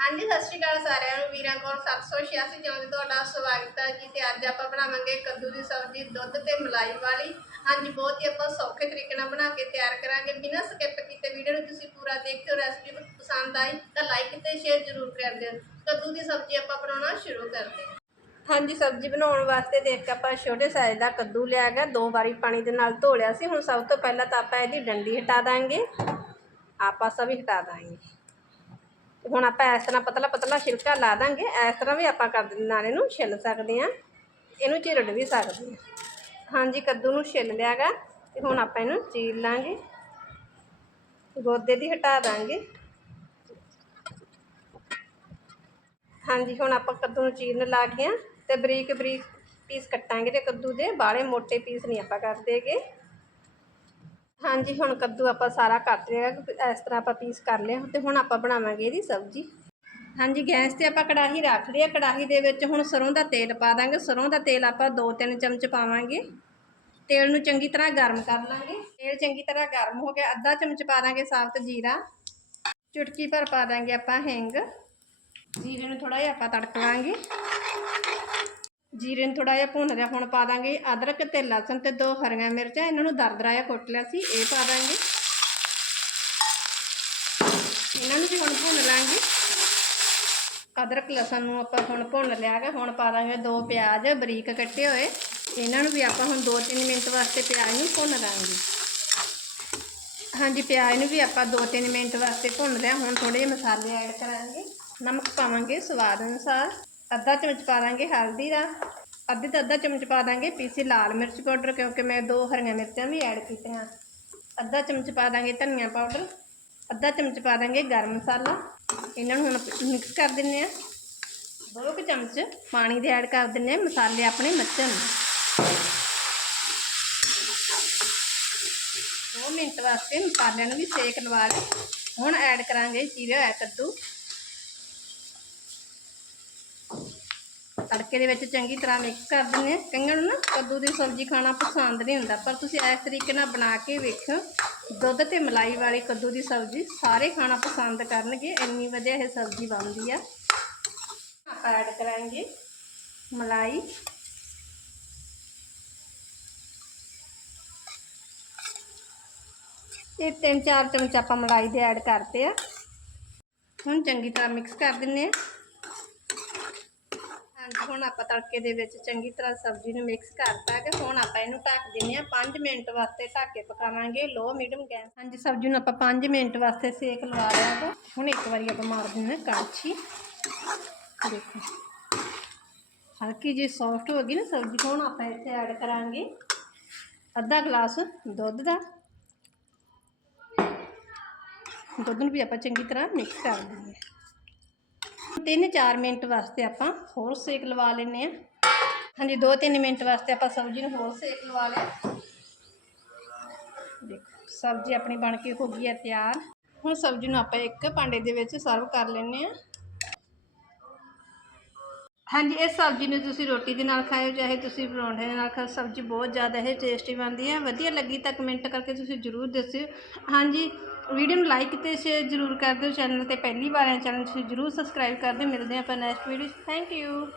ਹਾਂਜੀ, ਸਤਿ ਸ਼੍ਰੀ ਅਕਾਲ ਸਾਰਿਆਂ ਨੂੰ। ਵੀਰਾਂ ਕੋਲ 786 ਜਿਉਂ ਤੁਹਾਡਾ ਸਵਾਗਤ ਹੈ ਜੀ ਤੇ ਅੱਜ ਆਪਾਂ ਬਣਾਵਾਂਗੇ ਕੱਦੂ ਦੀ ਸਬਜ਼ੀ, ਦੁੱਧ ਤੇ ਮਲਾਈ ਵਾਲੀ। ਹਾਂਜੀ, ਬਹੁਤ ਹੀ ਆਪਾਂ ਸੌਖੇ ਤਰੀਕੇ ਨਾਲ ਬਣਾ ਕੇ ਤਿਆਰ ਕਰਾਂਗੇ। ਬਿਨਾਂ ਸਕਿਪ ਕੀਤੇ ਵੀਡੀਓ ਨੂੰ ਤੁਸੀਂ ਪੂਰਾ ਦੇਖਿਓ ਰੈਸਪੀ ਪਸੰਦ ਆਈ ਤਾਂ ਲਾਈਕ ਤੇ ਸ਼ੇਅਰ ਜ਼ਰੂਰ ਕਰ ਦਿਓ। ਕੱਦੂ ਦੀ ਸਬਜ਼ੀ ਆਪਾਂ ਬਣਾਉਣਾ ਸ਼ੁਰੂ ਕਰਦੇ ਹਾਂ। ਹਾਂਜੀ, ਸਬਜ਼ੀ ਬਣਾਉਣ ਵਾਸਤੇ ਦੇਖ ਕੇ ਆਪਾਂ ਛੋਟੇ ਸਾਈਜ਼ ਦਾ ਕੱਦੂ ਲਿਆ ਗਿਆ। ਦੋ ਵਾਰੀ ਪਾਣੀ ਦੇ ਨਾਲ ਧੋ ਲਿਆ ਸੀ। ਹੁਣ ਸਭ ਤੋਂ ਪਹਿਲਾਂ ਤਾਂ ਆਪਾਂ ਇਹਦੀ ਡੰਡੀ ਹਟਾ ਦਾਂਗੇ। ਆਪਾਂ ਸਭ ਵੀ ਹਟਾ ਦਾਂਗੇ। ਹੁਣ ਆਪਾਂ ਇਸ ਤਰ੍ਹਾਂ ਪਤਲਾ ਪਤਲਾ ਛਿਲਕਾ ਲਾ ਦਾਂਗੇ, ਇਸ ਤਰ੍ਹਾਂ ਵੀ ਆਪਾਂ ਕਰ ਨਾਲ ਇਹਨੂੰ ਛਿੱਲ ਸਕਦੇ ਹਾਂ। ਇਹਨੂੰ ਚਿਰੜ ਵੀ ਸਕਦੇ ਹਾਂ। ਹਾਂਜੀ, ਕੱਦੂ ਨੂੰ ਛਿੱਲ ਲਿਆਗਾ ਤੇ ਹੁਣ ਆਪਾਂ ਇਹਨੂੰ ਚੀਰ ਲਾਂਗੇ। ਗੋਦੇ ਦੀ ਹਟਾ ਦਾਂਗੇ। ਹਾਂਜੀ, ਹੁਣ ਆਪਾਂ ਕੱਦੂ ਨੂੰ ਚੀਰਨ ਲੱਗ ਗਏ ਹਾਂ ਤੇ ਬਰੀਕ ਬਰੀਕ ਪੀਸ ਕੱਟਾਂਗੇ ਤੇ ਕੱਦੂ ਦੇ ਬਾਲੇ ਮੋٹے ਪੀਸ ਨਹੀਂ ਆਪਾਂ ਕਰ ਕਰਦੇਗੇ ਹਾਂਜੀ, ਹੁਣ ਕੱਦੂ ਆਪਾਂ ਸਾਰਾ ਕੱਟ ਲਿਆ, ਇਸ ਤਰ੍ਹਾਂ ਆਪਾਂ ਪੀਸ ਕਰ ਲਿਆ, ਤੇ ਹੁਣ ਆਪਾਂ ਬਣਾਵਾਂਗੇ ਇਹਦੀ ਸਬਜ਼ੀ। ਹਾਂਜੀ, ਗੈਸ ਤੇ ਆਪਾਂ ਕੜਾਹੀ ਰੱਖ ਲਈ ਆ, ਕੜਾਹੀ ਦੇ ਵਿੱਚ ਹੁਣ ਸਰੋਂ ਦਾ ਤੇਲ ਪਾ ਦਾਂਗੇ, ਸਰੋਂ ਦਾ ਤੇਲ ਆਪਾਂ 2-3 ਚਮਚ ਪਾਵਾਂਗੇ। ਤੇਲ ਨੂੰ ਚੰਗੀ ਤਰ੍ਹਾਂ ਗਰਮ ਕਰ ਲਾਂਗੇ। ਤੇਲ ਚੰਗੀ ਤਰ੍ਹਾਂ ਗਰਮ ਹੋ ਗਿਆ, ਅੱਧਾ ਚਮਚ ਪਾ ਦਾਂਗੇ ਸਾਬਤ ਜੀਰਾ। ਚੁਟਕੀ ਭਰ ਪਾ ਦਾਂਗੇ ਆਪਾਂ ਹਿੰਗ। ਜੀਰੇ ਨੂੰ ਥੋੜਾ ਜਿਹਾ ਆਪਾਂ ਤੜਕ ਲਾਂਗੇ ਜੀਰੇ ਨੂੰ ਥੋੜਾ ਜਿਹਾ ਭੁੰਨ ਲਿਆ, ਹੁਣ ਪਾ ਦਾਂਗੇ ਅਦਰਕ, ਤੇ ਲਸਣ ਤੇ ਦੋ ਹਰੀਆਂ ਮਿਰਚਾਂ, ਇਹਨਾਂ ਨੂੰ ਦਰਦਰਾ ਜਿਹਾ ਕੁੱਟ ਲਿਆ ਸੀ, ਇਹ ਪਾ ਦਾਂਗੇ। ਇਹਨਾਂ ਨੂੰ ਵੀ ਹੁਣ ਭੁੰਨ ਲਾਂਗੇ। ਅਦਰਕ, ਲਸਣ ਨੂੰ ਆਪਾਂ ਹੁਣ ਭੁੰਨ ਲਿਆ ਹੁਣ ਪਾ ਦਾਂਗੇ ਦੋ ਪਿਆਜ਼, ਬਰੀਕ ਕੱਟੇ ਹੋਏ। ਇਹਨਾਂ ਨੂੰ ਵੀ ਆਪਾਂ ਹੁਣ 2-3 ਮਿੰਟ ਵਾਸਤੇ ਪਿਆਜ਼ ਨੂੰ ਭੁੰਨ ਲਾਂਗੇ। ਹਾਂਜੀ, ਪਿਆਜ਼ ਨੂੰ ਵੀ ਆਪਾਂ 2-3 ਮਿੰਟ ਵਾਸਤੇ ਭੁੰਨ ਲਿਆ, ਹੁਣ ਥੋੜੇ ਜਿਹੇ ਮਸਾਲੇ ਐਡ ਕਰਾਂਗੇ। ਨਮਕ ਪਾਵਾਂਗੇ ਸਵਾਦ ਅਨੁਸਾਰ। ਅੱਧਾ ਚਮਚ ਪਾ ਦਾਂਗੇ ਹਲਦੀ ਦਾ। ਅੱਧੇ ਤੋਂ ਅੱਧਾ ਚਮਚ ਪਾ ਦਾਂਗੇ ਪੀਸੀ ਲਾਲ ਮਿਰਚ ਪਾਊਡਰ, ਕਿਉਂਕਿ ਮੈਂ ਦੋ ਹਰੀਆਂ ਮਿਰਚਾਂ ਵੀ ਐਡ ਕੀਤੀਆਂ। ਅੱਧਾ ਚਮਚ ਪਾ ਦਾਂਗੇ ਧਨੀਆ ਪਾਊਡਰ, ਅੱਧਾ ਚਮਚ ਪਾ ਦਾਂਗੇ ਗਰਮ ਮਸਾਲਾ। ਇਹਨਾਂ ਨੂੰ ਹੁਣ ਮਿਕਸ ਕਰ ਦਿੰਨੇ ਆ ਦੋ ਕੁ ਚਮਚ ਪਾਣੀ ਦੇ ਐਡ ਕਰ ਦਿੰਨੇ ਆ ਮਸਾਲੇ ਆਪਣੇ ਮੱਚਣ ਦੋ ਮਿੰਟ ਵਾਸਤੇ ਮਸਾਲਿਆਂ ਨੂੰ ਵੀ ਸੇਕ ਲਵਾ ਲਿਆ ਹੁਣ ਐਡ ਕਰਾਂਗੇ ਚੀਰੇ ਕੱਦੂ। ਤੜਕੇ ਦੇ ਵਿੱਚ ਚੰਗੀ ਤਰ੍ਹਾਂ ਮਿਕਸ ਕਰ ਦਿੰਦੇ ਆ ਕਈਆਂ ਨੂੰ ਨਾ ਕੱਦੂ ਦੀ ਸਬਜ਼ੀ ਖਾਣਾ ਪਸੰਦ ਨਹੀਂ ਹੁੰਦਾ, ਪਰ ਤੁਸੀਂ ਇਸ ਤਰੀਕੇ ਨਾਲ ਬਣਾ ਕੇ ਵੇਖੋ ਦੁੱਧ ਤੇ ਮਲਾਈ ਵਾਲੀ ਕੱਦੂ ਦੀ ਸਬਜ਼ੀ ਸਾਰੇ ਖਾਣਾ ਪਸੰਦ ਕਰਨਗੇ, ਇੰਨੀ ਵਧੀਆ ਇਹ ਸਬਜ਼ੀ ਬਣਦੀ ਆ। ਆਪਾਂ ਐਡ ਕਰਾਂਗੇ ਮਲਾਈ। ਇਹ ਤਿੰਨ ਚਾਰ ਚਮਚ ਆਪਾਂ ਮਲਾਈ ਦੇ ਐਡ ਕਰਤੇ ਆ। ਹੁਣ ਚੰਗੀ ਤਰ੍ਹਾਂ ਮਿਕਸ ਕਰ ਦਿੰਨੇ ਆ ਹਾਂਜੀ, ਹੁਣ ਆਪਾਂ ਤੜਕੇ ਦੇ ਵਿੱਚ ਚੰਗੀ ਤਰ੍ਹਾਂ ਸਬਜ਼ੀ ਨੂੰ ਮਿਕਸ ਕਰਤਾ ਕਿ ਹੁਣ ਆਪਾਂ ਇਹਨੂੰ ਢੱਕ ਦਿੰਨੇ ਆ। 5 ਮਿੰਟ ਵਾਸਤੇ ਢੱਕ ਕੇ ਪਕਾਵਾਂਗੇ। Low medium gas. ਹਾਂਜੀ, ਸਬਜ਼ੀ ਨੂੰ ਆਪਾਂ 5 ਮਿੰਟ ਵਾਸਤੇ ਸੇਕ ਲਵਾ ਲਿਆ ਤਾ ਹੁਣ ਇੱਕ ਵਾਰੀ ਆਪਾਂ ਮਾਰ ਦਿੰਨੇ ਕੜਛੀ। ਦੇਖੋ, ਹਲਕੀ ਜਿਹੀ ਸੌਫਟ ਹੋ ਗਈ ਨਾ ਸਬਜ਼ੀ ਹੁਣ ਆਪਾਂ ਇੱਥੇ ਐਡ ਕਰਾਂਗੇ ਅੱਧਾ ਗਲਾਸ ਦੁੱਧ ਦਾ। ਦੁੱਧ ਨੂੰ ਵੀ ਆਪਾਂ ਚੰਗੀ ਤਰ੍ਹਾਂ ਮਿਕਸ ਕਰ ਦਿੰਦੇ ਹਾਂ ਤਿੰਨ ਚਾਰ ਮਿੰਟ ਵਾਸਤੇ ਆਪਾਂ ਹੋਰ ਸੇਕ ਲਵਾ ਲੈਨੇ ਆ ਹਾਂਜੀ 2-3 ਮਿੰਟ ਵਾਸਤੇ ਆਪਾਂ ਸਬਜ਼ੀ ਨੂੰ ਹੋਰ ਸੇਕ ਲਵਾ ਲਿਆ। ਦੇਖੋ, ਸਬਜ਼ੀ ਆਪਣੀ ਬਣ ਕੇ ਹੋ ਗਈ ਹੈ ਤਿਆਰ। ਹੁਣ ਸਬਜ਼ੀ ਨੂੰ ਆਪਾਂ ਇੱਕ ਭਾਂਡੇ ਦੇ ਵਿੱਚ ਸਰਵ ਕਰ ਲੈਨੇ ਆ ਹਾਂਜੀ ਇਸ ਸਬਜ਼ੀ ਨੂੰ ਤੁਸੀਂ ਰੋਟੀ ਦੇ ਨਾਲ ਖਾਓ ਚਾਹੇ ਤੁਸੀਂ ਪਰੌਂਠੇ ਦੇ ਨਾਲ ਖਾਓ, ਸਬਜ਼ੀ ਬਹੁਤ ਜ਼ਿਆਦਾ ਇਹ ਟੇਸਟੀ ਬਣਦੀ ਹੈ। ਵਧੀਆ ਲੱਗੀ ਤਾਂ ਕਮੈਂਟ ਕਰਕੇ ਤੁਸੀਂ ਜ਼ਰੂਰ ਦੱਸਿਓ। ਹਾਂਜੀ ਵੀਡੀਓ ਨੂੰ ਲਾਈਕ ਤੇ ਸ਼ੇਅਰ ਜ਼ਰੂਰ ਕਰ ਦਿਓ। ਚੈਨਲ ਤੇ ਪਹਿਲੀ ਵਾਰ ਆਏ ਚੈਨਲ ਤੁਸੀਂ ਜ਼ਰੂਰ ਸਬਸਕ੍ਰਾਈਬ ਕਰ ਦਿਓ। ਮਿਲਦੇ ਹਾਂ ਆਪਾਂ ਨੈਕਸਟ ਵੀਡੀਓ 'ਚ ਥੈਂਕ ਯੂ